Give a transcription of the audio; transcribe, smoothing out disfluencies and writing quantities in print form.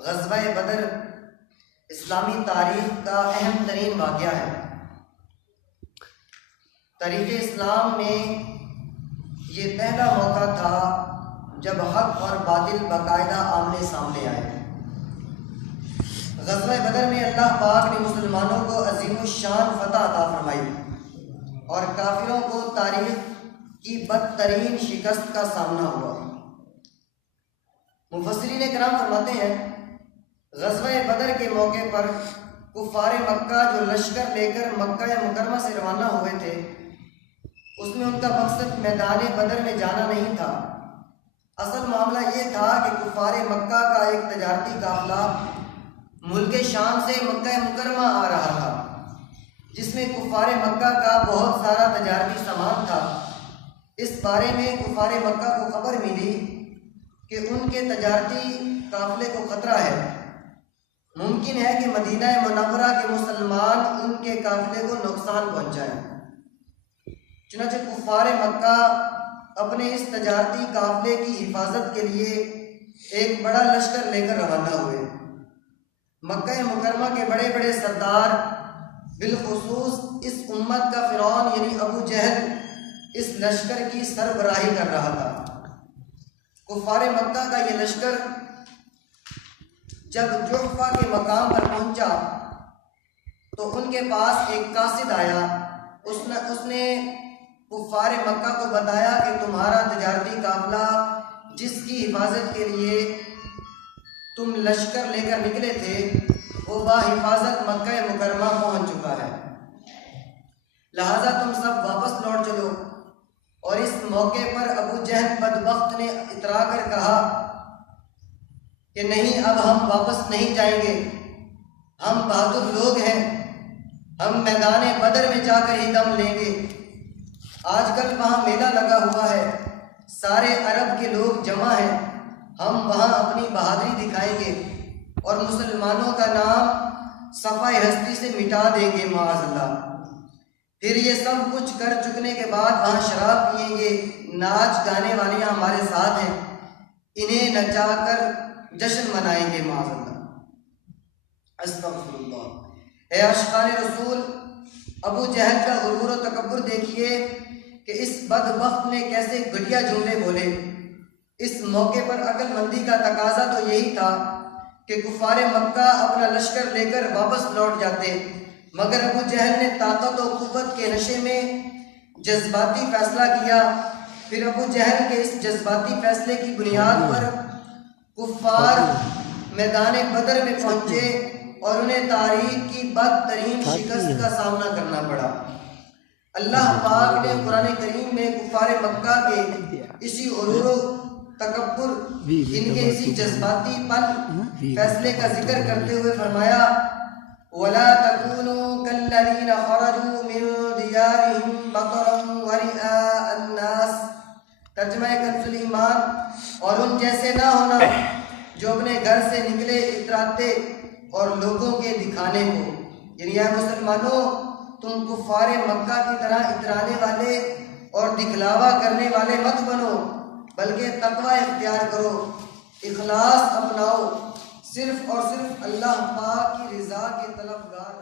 غزوہ بدر اسلامی تاریخ کا اہم ترین واقعہ ہے۔ تاریخ اسلام میں یہ پہلا موقع تھا جب حق اور باطل باقاعدہ آمنے سامنے آئے۔ غزوہ بدر میں اللہ پاک نے مسلمانوں کو عظیم الشان فتح عطا فرمائی اور کافروں کو تاریخ کی بدترین شکست کا سامنا ہوا۔ مفسرین کرام فرماتے ہیں غزوہ بدر کے موقع پر کفار مکہ جو لشکر لے کر مکہ مکرمہ سے روانہ ہوئے تھے، اس میں ان کا مقصد میدان بدر میں جانا نہیں تھا۔ اصل معاملہ یہ تھا کہ کفار مکہ کا ایک تجارتی قافلہ ملک شام سے مکہ مکرمہ آ رہا تھا، جس میں کفار مکہ کا بہت سارا تجارتی سامان تھا۔ اس بارے میں کفار مکہ کو خبر ملی کہ ان کے تجارتی قافلے کو خطرہ ہے، ممکن ہے کہ مدینہ منورہ کے مسلمان ان کے قافلے کو نقصان پہنچائیں۔ چنانچہ کفار مکہ اپنے اس تجارتی قافلے کی حفاظت کے لیے ایک بڑا لشکر لے کر روانہ ہوئے۔ مکہ مکرمہ کے بڑے بڑے سردار، بالخصوص اس امت کا فرعون یعنی ابو جہل، اس لشکر کی سربراہی کر رہا تھا۔ کفار مکہ کا یہ لشکر جب جحفہ کے مقام پر پہنچا تو ان کے پاس ایک قاصد آیا۔ اس نے کفار مکہ کو بتایا کہ تمہارا تجارتی قافلہ جس کی حفاظت کے لیے تم لشکر لے کر نکلے تھے وہ بحفاظت مکہ مکرمہ پہنچ چکا ہے، لہذا تم سب واپس لوٹ چلو۔ اور اس موقع پر ابو جہل بدبخت نے اترا کر کہا کہ نہیں، اب ہم واپس نہیں جائیں گے، ہم بہادر لوگ ہیں، ہم میدان بدر میں جا کر ہی دم لیں گے۔ آج کل وہاں میلہ لگا ہوا ہے، سارے عرب کے لوگ جمع ہیں، ہم وہاں اپنی بہادری دکھائیں گے اور مسلمانوں کا نام صفحہ ہستی سے مٹا دیں گے معاذ اللہ۔ پھر یہ سب کچھ کر چکنے کے بعد وہاں شراب پئیں گے، ناچ گانے والیاں ہمارے ساتھ ہیں، انہیں نچا کر جشن منائیں گے معاذ اللہ۔ استغفر اللہ۔ اے عاشقان رسول، ابو جہل کا غرور و تکبر دیکھیے کہ اس بدبخت نے کیسے گھٹیا جملے بولے۔ اس موقع پر عقل مندی کا تقاضا تو یہی تھا کہ کفار مکہ اپنا لشکر لے کر واپس لوٹ جاتے، مگر ابو جہل نے طاقت و قوت کے نشے میں جذباتی فیصلہ کیا۔ پھر ابو جہل کے اس جذباتی فیصلے کی بنیاد پر کفار میدان بدر میں پہنچے اور انہیں تاریخ کی بدترین شکست کا سامنا کرنا پڑا۔ اللہ پاک نے قرآن کریم میں کفار مکہ کے اسی غرور و تکبر، ان کے اسی جذباتی پن فیصلے کا ذکر کرتے ہوئے فرمایا وَلَا تَكُونُوا كَالَّذِينَ خَرَجُوا مِن دِيَارِهِمْ بَطَرًا وَرِئَاءَ النَّاسِ۔ ترجمہ کنز ایمان، اور ان جیسے نہ ہونا جو اپنے گھر سے نکلے اتراتے اور لوگوں کے دکھانے کو، یعنی اے مسلمانوں، تم کفار مکہ کی طرح اترانے والے اور دکھلاوا کرنے والے مت بنو، بلکہ تقوی اختیار کرو، اخلاص اپناؤ، صرف اور صرف اللہ پاک کی رضا کے طلبگار